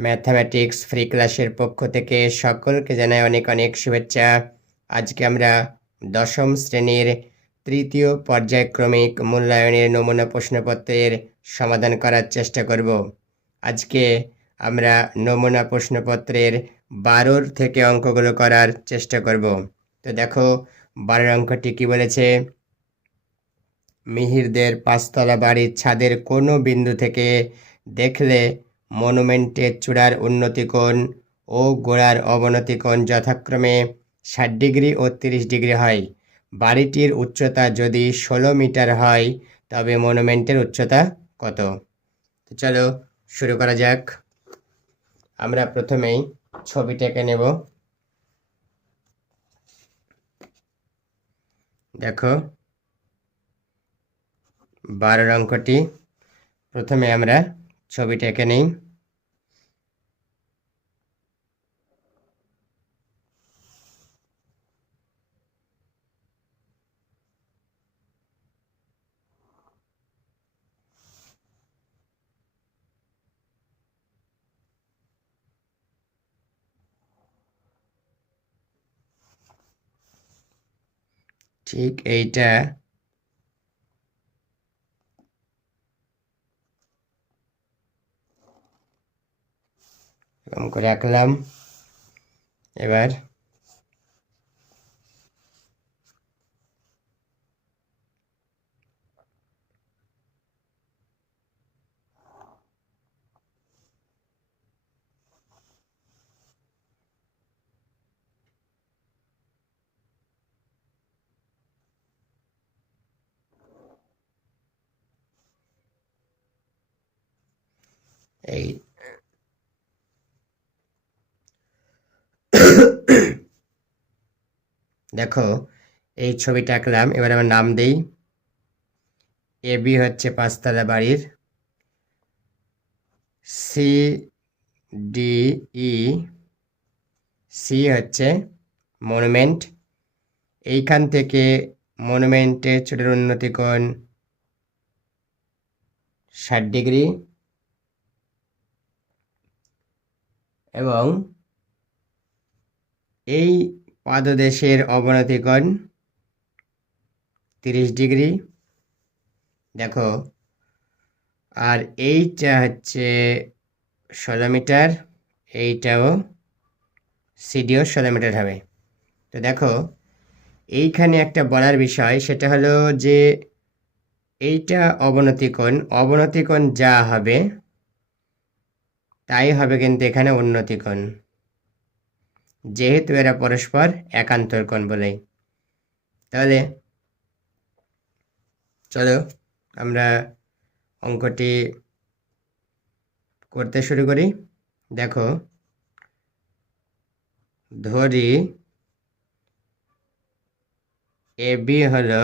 Mathematics free ক্লাসের পক্ষ থেকে সকলকে জানাই অনেক অনেক শুভেচ্ছা। আজকে আমরা দশম শ্রেণির তৃতীয় পর্যায়ক্রমিক মূল্যায়নের নমুনা প্রশ্নপত্রের সমাধান করার চেষ্টা করব। আজকে আমরা নমুনা প্রশ্নপত্রের বারোর থেকে অঙ্কগুলো করার চেষ্টা করব। তো দেখো, বারোর অঙ্কটি কি বলেছে? মিহিরদের পাঁচতলা বাড়ির ছাদের কোনো বিন্দু থেকে দেখলে মনুমেন্টের চূড়ার উন্নতিকোণ ও গোড়ার অবনতিকোণ যথাক্রমে ষাট ডিগ্রি ও তিরিশ ডিগ্রি হয়। বাড়িটির উচ্চতা যদি ষোলো মিটার হয়, তবে মনুমেন্টের উচ্চতা কত? তো চলো শুরু করা যাক। আমরা প্রথমেই ছবিটাকে নেব। দেখো, বারোর অঙ্কটি। প্রথমে আমরা ছবিটাকে নিই। ঠিক এইটা এরকম করে আঁকলাম এবার এই দেখো, এই ছবিটা আঁকলাম, এবার আমার নাম দেই। এ বি হচ্ছে পাঁচতলা বাড়ির। সি, ডি, ই, সি হচ্ছে মনুমেন্ট। এইখান থেকে মনুমেন্টের চুটের উন্নতি কোণ ষাট ডিগ্রি। এবং এই পাদদেশের অবনতিকোণ তিরিশ ডিগ্রি। দেখো, আর এইটা হচ্ছে ষোলো মিটার, এইটাও সিডিও ষোলো মিটার হবে। তো দেখো, এইখানে একটা বলার বিষয়, সেটা হলো যে এইটা অবনতিকোণ অবনতিকোণ যা হবে, তাই হবে কিন্তু এখানে উন্নতিকোণ। যেহেতু এরা পরস্পর একান্তর কোণ বলে। তাহলে চলো আমরা অঙ্কটি করতে শুরু করি। দেখো, ধরি এ বি হলো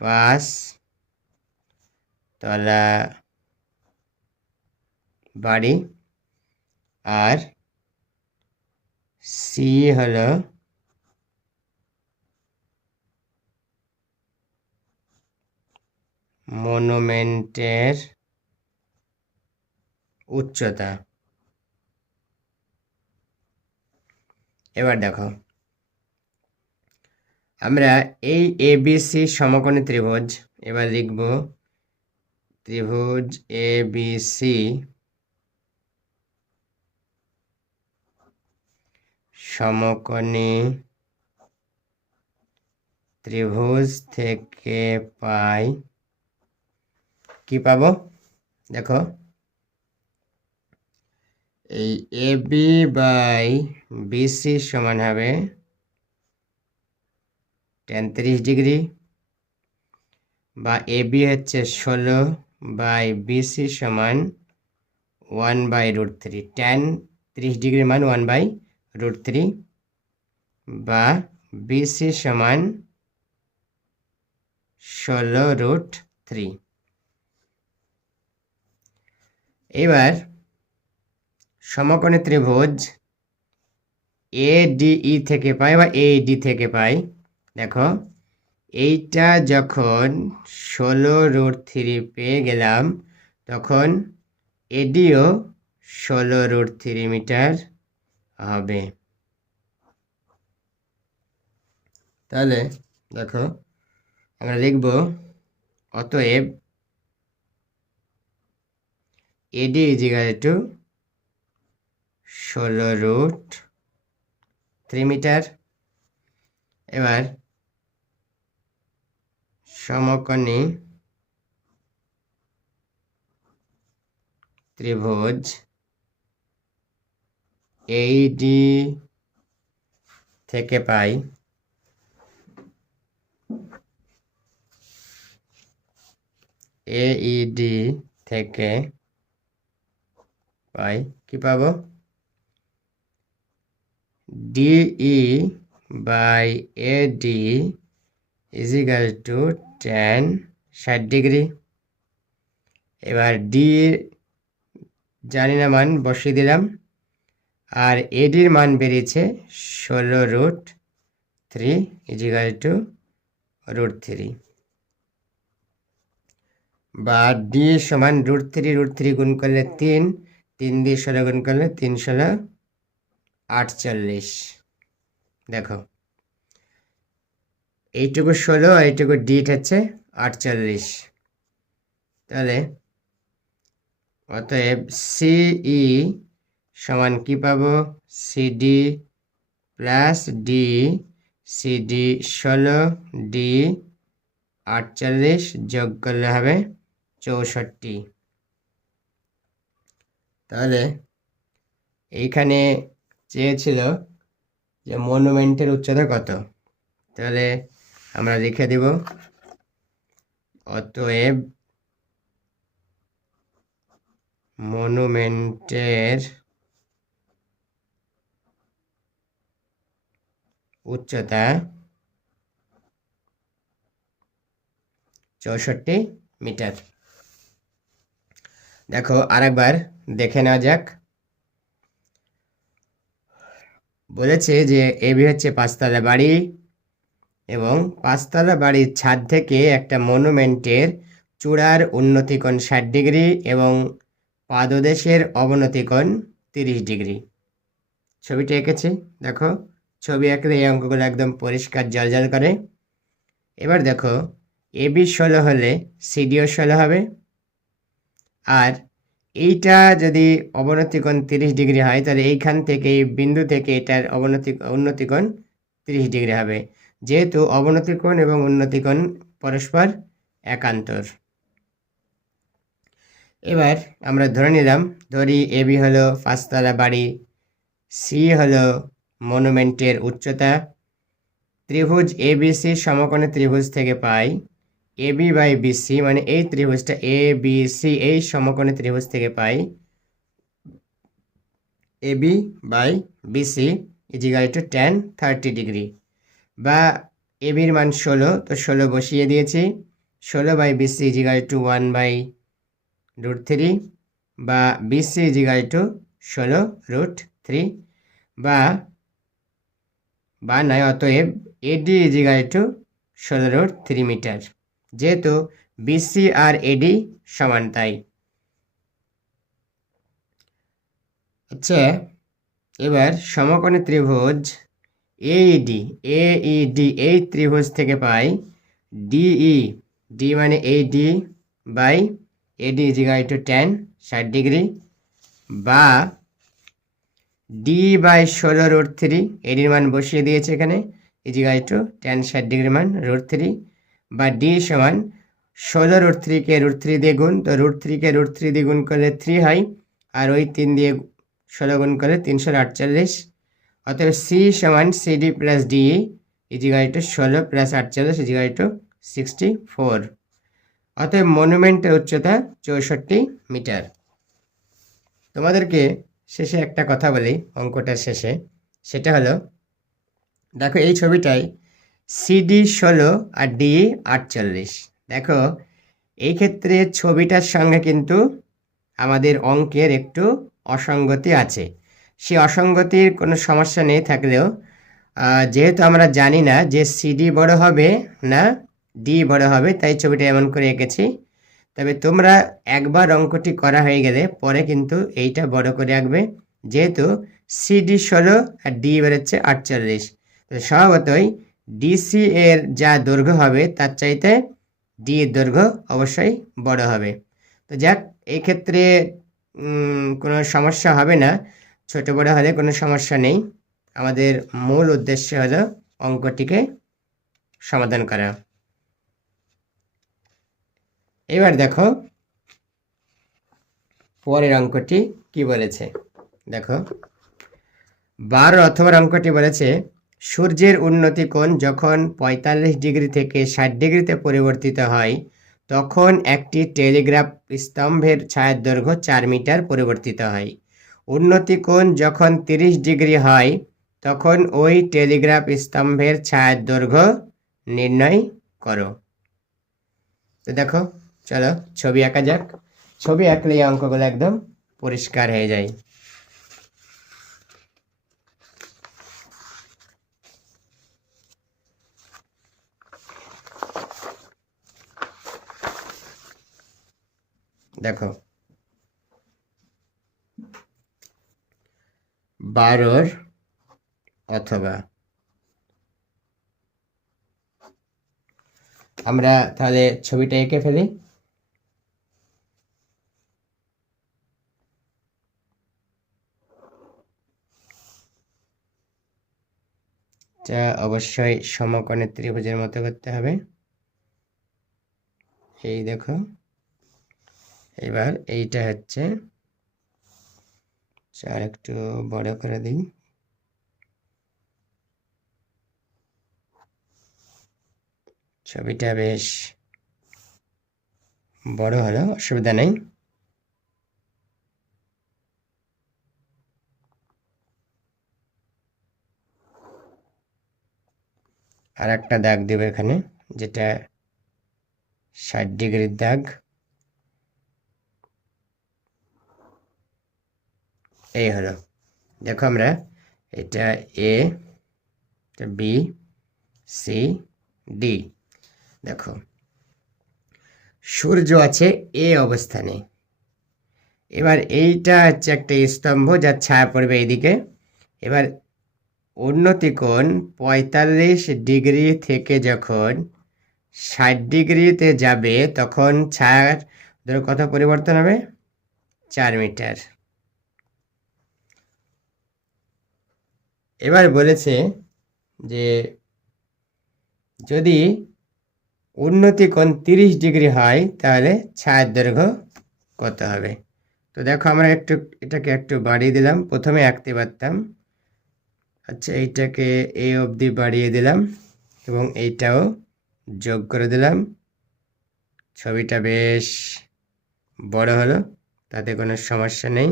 পাঁচ তলা বাড়ি। আর সি হলো মনুমেন্টের উচ্চতা। এবার দেখো, আমরা এই এবিসি সমকোণী ত্রিভুজ, এবার লিখব ত্রিভুজ এ বি সি সমকোণী ত্রিভুজ থেকে পাই কি পাবো? দেখো। এই এ বি বাই বিসি সমান হবে তেত্রিশ ডিগ্রি বা এ বি হচ্ছে ষোলো বাই বিসি সমান one by root three tan ত্রিশ ডিগ্রি মান ওয়ান বাই রুট থ্রি বা বিসি সমান ষোলো রুট থ্রি এবার সমকোণী ত্রিভুজ এ ডি ই থেকে পাই বা এ ডি থেকে পাই, দেখো, এইটা যখন ষোলো রুট থ্রি পেয়ে গেলাম, তখন এডিও ষোলো রুট থ্রি মিটার হবে তাহলে দেখো, আমরা লিখব, অতএব এডি ইজিগাল টু ষোলো রুট থ্রি মিটার। এবার সমকোণী ত্রিভুজ এইডি থেকে পাই এইডি থেকে পাই, কি পাবো? D E by A D equal to tan ষাট ডিগ্রি। এবার ডি জানি না মান বসিয়ে দিলাম। আর এডির মান বেরিয়েছে ষোলো root three equal to root three বা ডি সমান রুট থ্রি রুট থ্রি গুণ করলে তিন তিন দিয়ে ষোলো গুণ করলে তিন ষোলো আটচল্লিশ। দেখো, এইটুকু ষোলো আর এইটুকু ডিট হচ্ছে আটচল্লিশ। তাহলে অতএব সিই সমান কি পাবো? C D plus D C D ষোলো ডি আটচল্লিশ যোগ করলে হবে চৌষট্টি। তাহলে এইখানে চেয়েছিল যে মনুমেন্টের উচ্চতা কত? তাহলে আমরা লিখে দিব, অতএব মনুমেন্টের উচ্চতা চৌষট্টি মিটার। দেখো, আরেকবার দেখে নেওয়া যাক। বলেছে যে এবি হচ্ছে পাঁচতলা বাড়ি এবং পাঁচতলা বাড়ির ছাদ থেকে একটা মনুমেন্টের চূড়ার উন্নতিকোণ ষাট ডিগ্রি এবং পাদদেশের অবনতিকোণ তিরিশ ডিগ্রি। ছবিটি এঁকেছি, দেখো। ছবি আঁকলে এই অঙ্কগুলো একদম পরিষ্কার জলজল করে। এবার দেখো এবি ষোলো হলে সিডিও ষোলো হবে। আর এইটা যদি অবনতিকোণ তিরিশ ডিগ্রি হয়, তাহলে এইখান থেকে, এই বিন্দু থেকে এটার অবনতি, উন্নতিকোণ তিরিশ ডিগ্রি হবে। যেহেতু অবনতিকোণ এবং উন্নতিকোণ পরস্পর একান্তর। এবার আমরা ধরে নিলাম, ধরি এবি হলো পাঁচতলা বাড়ি, সি হলো মনুমেন্টের উচ্চতা। ত্রিভুজ এবিসি সমকোণে ত্রিভুজ থেকে পাই এবি বাই বিসি মানে এই ত্রিভুজটা এ বি সি, এই সমকোণে ত্রিভুজ থেকে পাই A B by B C equal to tan thirty degree বা এবির মান ষোলো, তো ষোলো বসিয়ে দিয়েছি। ষোলো by B C equal to one by root three বা বিসি ইজিগাল টু ষোলো রুট থ্রি বা বা নয় অতএব এডি ইজিগাল টু ষোলো রুট থ্রি মিটার যেহেতু বিসি আর এডি সমান তাই। আচ্ছা এবার সমকোণী ত্রিভুজ এইডি এইডি এই ত্রিভুজ থেকে পাই ডিই ডি মানে এই D by A D equal to tan ষাট ডিগ্রি বা ডি বাই ষোলো রুট থ্রি এডির মান বসিয়ে দিয়েছে এখানে ইজিগাল টু টেন ষাট ডিগ্রি মান রুট থ্রি বা ডি সমান ষোলো রুট থ্রিকে রুট থ্রি দিয়ে গুণ, তো রুট থ্রিকে রুট থ্রি দিয়ে গুণ করলে থ্রি হয়, আর ওই তিন দিয়ে ষোলো গুণ করলে তিনশো আটচল্লিশ, অতএব সি সমান C D plus D equal to ষোলো প্লাস আটচল্লিশ ইজিগাল টু সিক্সটি ফোর অতএব মনুমেন্টের উচ্চতা চৌষট্টি মিটার। তোমাদেরকে শেষে একটা কথা বলি, অঙ্কটার শেষে। সেটা হলো, দেখো এই ছবিটায় সিডি ষোলো আর ডি আটচল্লিশ। দেখো, এই ক্ষেত্রে ছবিটার সঙ্গে কিন্তু আমাদের অঙ্কের একটু অসঙ্গতি আছে। সেই অসঙ্গতির কোনো সমস্যা নেই থাকলেও যেহেতু আমরা জানি না যে সিডি বড় হবে না ডি বড় হবে, তাই ছবিটা এমন করে এঁকেছি। তবে তোমরা একবার অঙ্কটি করা হয়ে গেলে পরে কিন্তু এইটা বড় করে আঁকবে, যেহেতু সিডি ষোলো আর ডি বেরোচ্ছে আটচল্লিশ। তো স্বভাবতই ডিসি এর যা দৈর্ঘ্য হবে তার চাইতে ডি এর দৈর্ঘ্য অবশ্যই বড় হবে। তো যাক এই ক্ষেত্রে কোনো সমস্যা হবে না। ছোট বড় হলে কোনো সমস্যা নেই। আমাদের মূল উদ্দেশ্য হলো অঙ্কটিকে সমাধান করা। এবার দেখো, পরের অঙ্কটি কি বলেছে? দেখো বারো অথবা অঙ্কটি বলেছে, সূর্যের উন্নতি কোণ যখন পঁয়তাল্লিশ ডিগ্রি থেকে ষাট ডিগ্রিতে পরিবর্তিত হয়, তখন একটি টেলিগ্রাফ স্তম্ভের ছায়ার দৈর্ঘ্য চার মিটার পরিবর্তিত হয়। উন্নতি কোণ যখন তিরিশ ডিগ্রি হয়, তখন ওই টেলিগ্রাফ স্তম্ভের ছায়ার দৈর্ঘ্য নির্ণয় করো। তো দেখো চলো, ছবি আঁকা যাক। ছবি আঁকলে এই অঙ্কগুলো একদম পরিষ্কার হয়ে যায়। দেখো। বারোর অথবা। আমরা তাহলে ছবিটা এঁকে ফেলি। যা অবশ্যই সমকোণের ত্রিভুজের মতো করতে হবে। এই দেখো। এবার এইটা হচ্ছে চার একটু বড় করে দিই। ছবিটা বেশ বড় হলো, অসুবিধা নেই। আর একটা দাগ দেবো এখানে, যেটা ষাট ডিগ্রির দাগ। এই হলো। দেখো আমরা, এটা এ বি সি ডি দেখো, সূর্য আছে এ অবস্থানে। এবার এইটা হচ্ছে একটা স্তম্ভ, যার ছায়া পড়বে এইদিকে। এবার উন্নতি কোণ পঁয়তাল্লিশ ডিগ্রি থেকে যখন ষাট ডিগ্রিতে যাবে, তখন ছায়ার ধরো কত পরিবর্তন হবে? চার মিটার। এবার বলেছে যে যদি উন্নতি কোণ তিরিশ ডিগ্রি হয়, তাহলে ছায়ার দৈর্ঘ্য কত হবে? তো দেখো, আমরা একটু, এটাকে একটু বাড়িয়ে দিলাম। প্রথমে আঁকতে পারতাম আচ্ছা এইটাকে এ অবধি বাড়িয়ে দিলাম এবং এইটাও যোগ করে দিলাম। ছবিটা বেশ বড় হলো, তাতে কোনো সমস্যা নেই।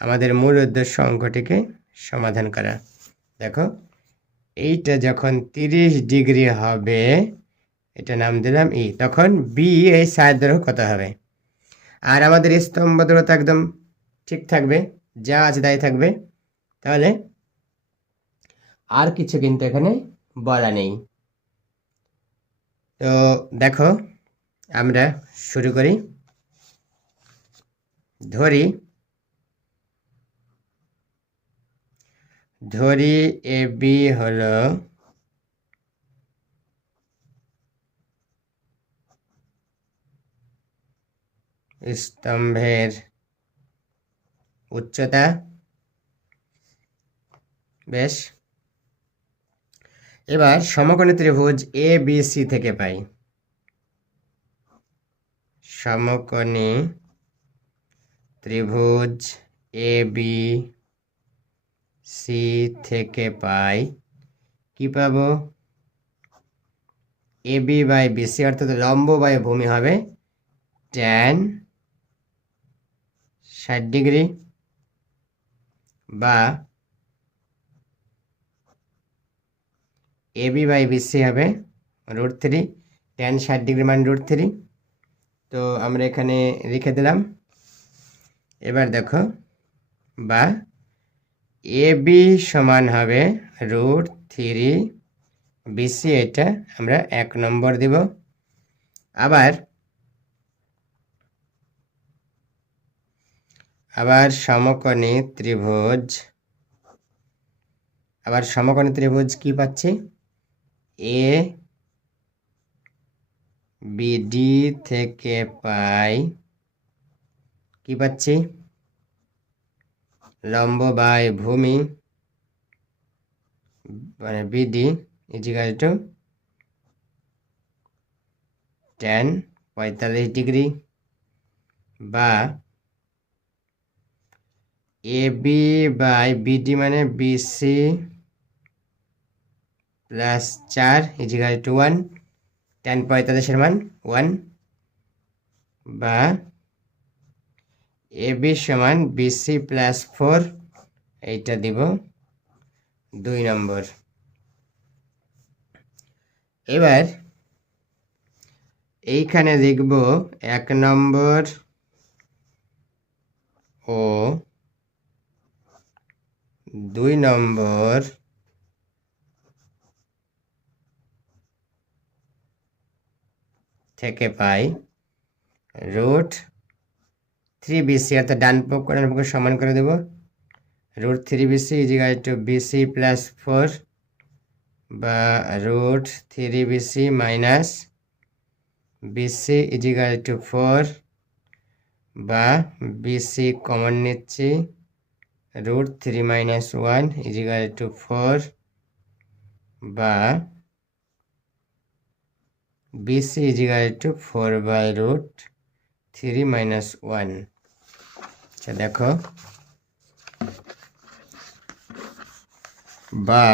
আমাদের মূল উদ্দেশ্য অঙ্কটিকে সমাধান করা। দেখো, এইটা যখন তিরিশ ডিগ্রি হবে, এটা নাম দিলাম ই তখন বি এই সায়ের দৈর্ঘ্য কত হবে? আর আমাদের স্তম্ভ দূরত্ব একদম ঠিক থাকবে, যা আছে তাই থাকবে। তাহলে আর কিছু কিন্তু এখানে বলা নেই। তো দেখো, আমরা শুরু করি। ধরি। ধরি এ, বি হলো স্তম্ভের উচ্চতা। বেশ। এবার সমকোণী ত্রিভুজ এ বি সি থেকে পাই। সমকোণী ত্রিভুজ এ বি সি থেকে পাই। কি পাবো? এ বি বাই বিসি অর্থাৎ লম্ব বাই ভূমি হবে ট্যান ষাট ডিগ্রি বা A B by B C হবে রুট থ্রি ট্যান ষাট ডিগ্রি মান রুট থ্রি তো আমরা এখানে রেখে দিলাম। এবার দেখো, বা এ বি সমান হবে রুট থ্রি বিসি এটা আমরা এক নম্বর দিব। আবার আবার সমকোণী ত্রিভুজ, আবার সমকোণী ত্রিভুজ কি পাচ্ছি? এ বিডি থেকে পাই কি পাচ্ছি? লম্ব বাই ভূমি মানে B D equal to tan পঁয়তাল্লিশ ডিগ্রি বা A B by B D মানে বিসি প্লাস চার ইজিকাল টু ওয়ান টেন পঁয়তাল্লিশের মান ওয়ান বা এ বি সমান বিসি প্লাস ফোর, এইটা দিব দুই নম্বর। এবার এইখানে লিখব এক নম্বর ও দুই নম্বর থেকে পাই রুট থ্রি বিসি অর্থাৎ ডান পক্ষ ডান পক্ষ সমান করে দেব। Root three B C equal to B C plus four বা root three B C minus B C equal to four বা বিসি কমন নিচ্ছি। Root three minus one equal to four বা B C equal to four by root three minus one আচ্ছা দেখো। বা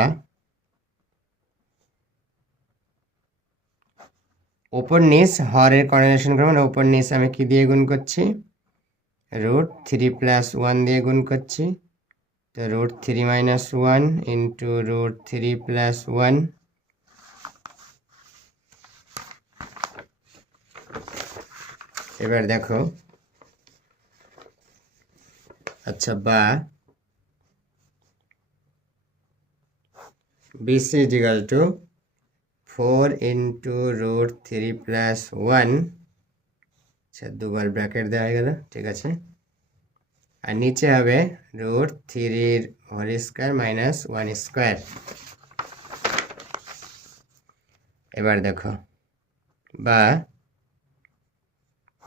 ওপর নিচ হরের কর্ডিনেশন করব না ওপর নিচ আমি কি দিয়ে গুণ করছি? রুট থ্রি প্লাস ওয়ান দিয়ে গুণ করছি। তো root three minus one into root three plus one এবার দেখো। আচ্ছা বা। B C equal to four into root three plus one আচ্ছা দুবার ব্র্যাকেট দেওয়া গেল, ঠিক আছে। আর নিচে হবে রুট থ্রির whole square minus one square এবার দেখো, বা।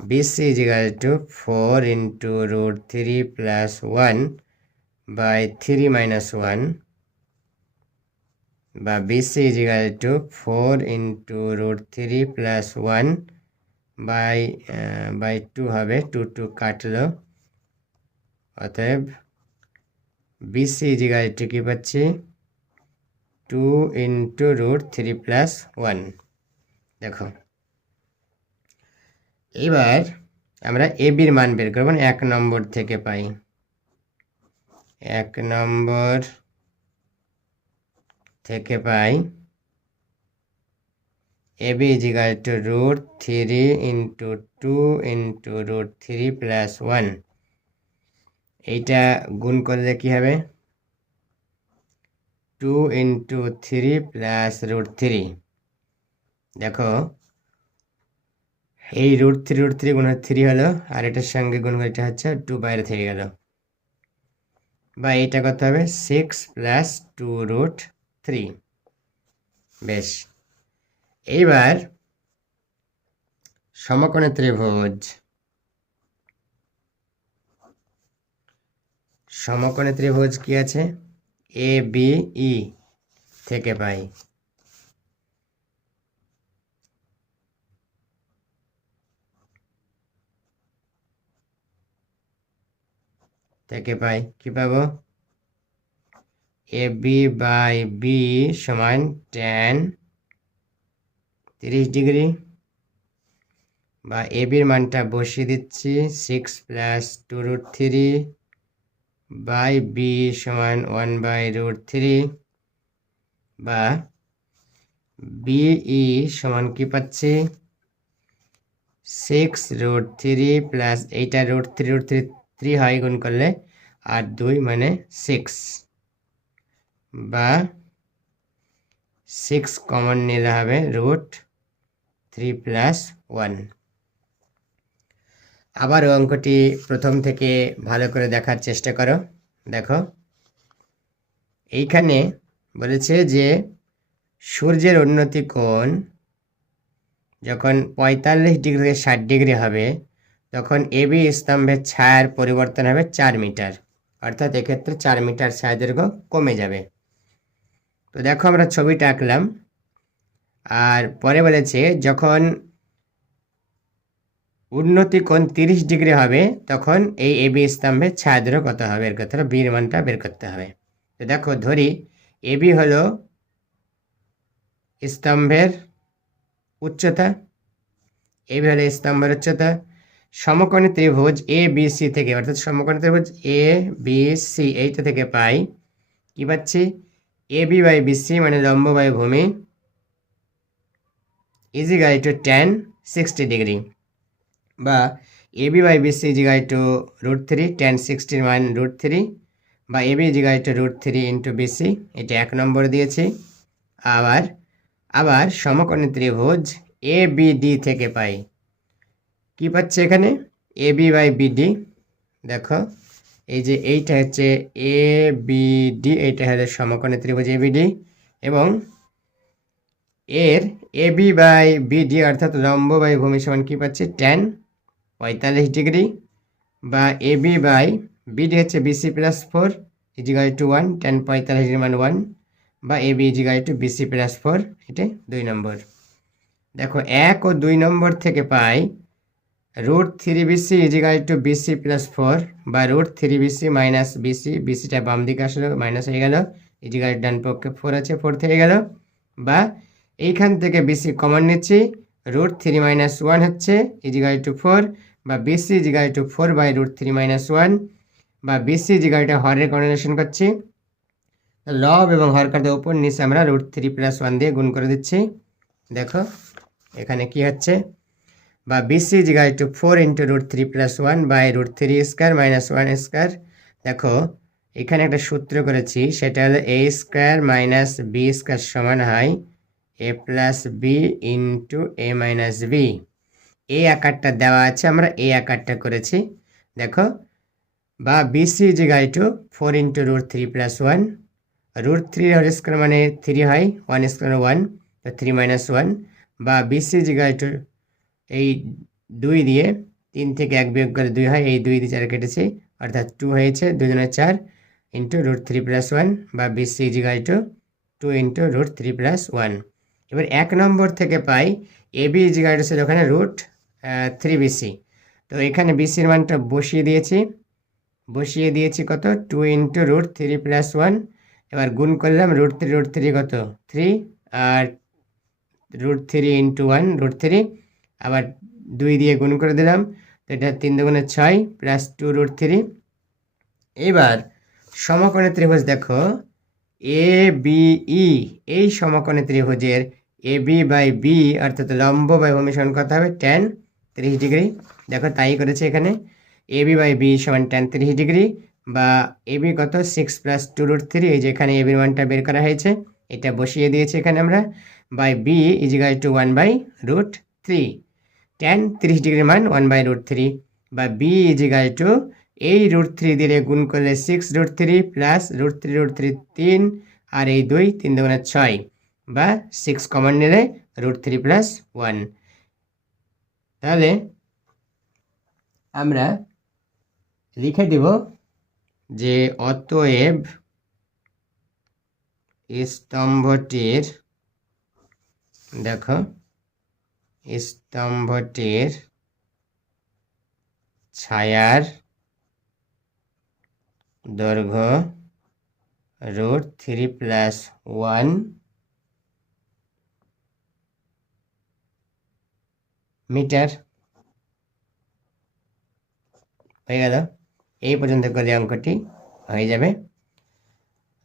B C equal to four into root three plus one by three minus one বা B C equal to four into root three plus one by by two হবে two two কাটলো। অতএব B C is equal to কী পাচ্ছি? Two into root three plus one দেখো। এবার আমরা এ বির মান বের করব এক নম্বর থেকে পাই। এক নম্বর থেকে পাই A B equal to root three into two into root three plus one. এইটা গুণ করলে কি হবে? Two into three plus root three. দেখো এই রুট থ্রি রুট থ্রি গুণ থ্রি হলো, আর এটার সঙ্গে গুণ এটা হচ্ছে টু বাইরে থেকে গেল। বা এটা কত হবে six plus two root three বেশ। এইবার সমকোণে ত্রিভুজ। সমকোণে ত্রিভুজ কি আছে? এ বি ই থেকে পাই। থেকে পাই, কি পাবো? এ বি বাই বি সমান টেন তিরিশ ডিগ্রি। বা এ বির মানটা বসিয়ে দিচ্ছি six plus two root three by B সমান ওয়ান বাই রুট থ্রি বা বিই সমান কি পাচ্ছি? সিক্স রুট থ্রি প্লাস এইটা root three root three three হয় গুণ করলে আর দুই মানে সিক্স বা সিক্স কমন নিলে হবে রুট থ্রি প্লাস ওয়ান আবার অঙ্কটি প্রথম থেকে ভালো করে দেখার চেষ্টা করো। দেখো, এইখানে বলেছে যে সূর্যের উন্নতি কোণ যখন পঁয়তাল্লিশ ডিগ্রি থেকে ষাট ডিগ্রি হবে তখন এবি স্তম্ভের ছায়ার পরিবর্তন হবে চার মিটার। অর্থাৎ এক্ষেত্রে চার মিটার ছায়া দৈর্ঘ্য কমে যাবে। তো দেখো আমরা ছবিটা আঁকলাম। আর পরে বলেছে, যখন উন্নতি কোণ তিরিশ ডিগ্রি হবে, তখন এই এবি স্তম্ভের ছায়া দৈর্ঘ্য কত হবে? এর কথা বীর মানটা বের করতে হবে। তো দেখো, ধরি এবি হলো স্তম্ভের উচ্চতা এবি হলো স্তম্ভের উচ্চতা সমকোণী ত্রিভুজ এ বি সি থেকে, অর্থাৎ সমকোণী ত্রিভুজ এ বি সি এইটা থেকে পাই। কি পাচ্ছি? A B by B C মানে লম্ব বাই ভূমি ইজিগাই টু টেন সিক্সটি ডিগ্রি বা A B by B C ইজিগাই to root three tan সিক্সটির মান রুট থ্রি বা A B ইজিগাই to root three into B C এটা এক নম্বর দিয়েছি। আবার আবার সমকোণী ত্রিভুজ এ বি ডি থেকে পাই। কি পাচ্ছে এখানে? এ বি বাই বিডি দেখো, এই যে এইটা হচ্ছে এ বি ডি এইটা হলো সমকোণী ত্রিভুজ বিডি এবং এর এ বি বাই বিডি অর্থাৎ লম্ব বাই ভূমি সমান কী পাচ্ছে? টেন পঁয়তাল্লিশ ডিগ্রি বা A B by B D হচ্ছে বিসি প্লাস ফোর ইজিগাই টু ওয়ান টেন পঁয়তাল্লিশ ডিগ্রি মান ওয়ান বা A B ইজিগাই to B C plus four এটা দুই নম্বর। দেখো, এক ও দুই নম্বর থেকে পাই root three B C equal to B C plus four বা root three B C minus B C বিসিটা বাম দিকে আসলে মাইনাস হয়ে গেল ইজিগাল ডান পক্ষে ফোর আছে ফোর থেকে গেল, বা এইখান থেকে বিসি কমন নিচ্ছি রুট থ্রি মাইনাস ওয়ান হচ্ছে ইজিগাল টু ফোর বা B C equal to four by root three minus one বা বিসি ইজিগালটা হরের কন্ডিনেশন করছি লব এবং হর কাটার উপর নিচে আমরা রুট থ্রি প্লাস ওয়ান দিয়ে গুণ করে দিচ্ছি, দেখো, এখানে কি হচ্ছে? বা বিসি জিগাই to four into root three plus one by root three square minus one square দেখো এখানে একটা সূত্র করেছি সেটা হলো A square minus B square সমান হয় A plus B into A minus B এই আকারটা দেওয়া আছে, আমরা এই আকারটা করেছি। দেখো, বা বিসি জিগাই to four into root three plus one root three whole square মানে থ্রি হয় ওয়ান স্কোয়ার ওয়ান তো থ্রি মাইনাস ওয়ান বা বিসি জিগাই টু এই দুই দিয়ে তিন থেকে এক বিয়োগ করে দুই হয়, এই দুই দিয়ে চার কেটেছে, অর্থাৎ টু হয়েছে, দুই দুজনের চার into root three plus one বা বিসি জিগাই to two into root three plus one এবার এক নম্বর থেকে পাই এ বি জিগাই টু ছিল ওখানে রুট থ্রি বিসি তো এখানে বিসির মানটা বসিয়ে দিয়েছি বসিয়ে দিয়েছি কত? Two into root three plus one এবার গুণ করলাম রুট থ্রি রুট থ্রি কত? থ্রি আর root three into one root three আবার দুই দিয়ে গুণ করে দিলাম, তো এটা তিন দুগুণে ছয় প্লাস টু রুট থ্রি এবার সমকোণী ত্রিভুজ দেখো এ বি ই এই সমকোণী ত্রিভুজের এ বি বাই বি অর্থাৎ লম্ব বাই ভূমি সমান কত হবে? টেন তিরিশ ডিগ্রি। দেখো তাই করেছে এখানে। এ বি বাই বি সমান টেন তিরিশ ডিগ্রি বা এ বি কত? Six plus two root three এই যে এখানে এ বির মানটা বের করা হয়েছে, এটা বসিয়ে দিয়েছি এখানে আমরা। By B equal to one by root three tan তিরিশ ডিগ্রি মান ওয়ান বাই রুট থ্রি বা বি ইজিগাল টু এই রুট থ্রি দিয়ে গুণ করলে six root three plus root three root three তিন আর এই দুই তিন দুগুণে ছয় বা সিক্স কমন নিলে রুট থ্রি প্লাস ওয়ান তাহলে আমরা লিখে দিব যে অতএব স্তম্ভটির, দেখো স্তম্ভটির ছায়ার দৈর্ঘ্য root three plus one metre. হয়ে গেল। এই পর্যন্ত করে অঙ্কটি হয়ে যাবে।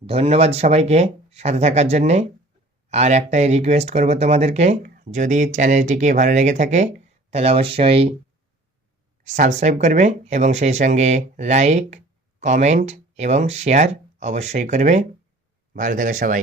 ধন্যবাদ সবাইকে সাথে থাকার জন্যে। আর একটাই রিকোয়েস্ট করব তোমাদেরকে। যদি চ্যানেলটিকে ভালো লেগে থাকে, তাহলে অবশ্যই সাবস্ক্রাইব করবে এবং সেই সঙ্গে লাইক কমেন্ট এবং শেয়ার অবশ্যই করবে। ভালো থাকা সবাই।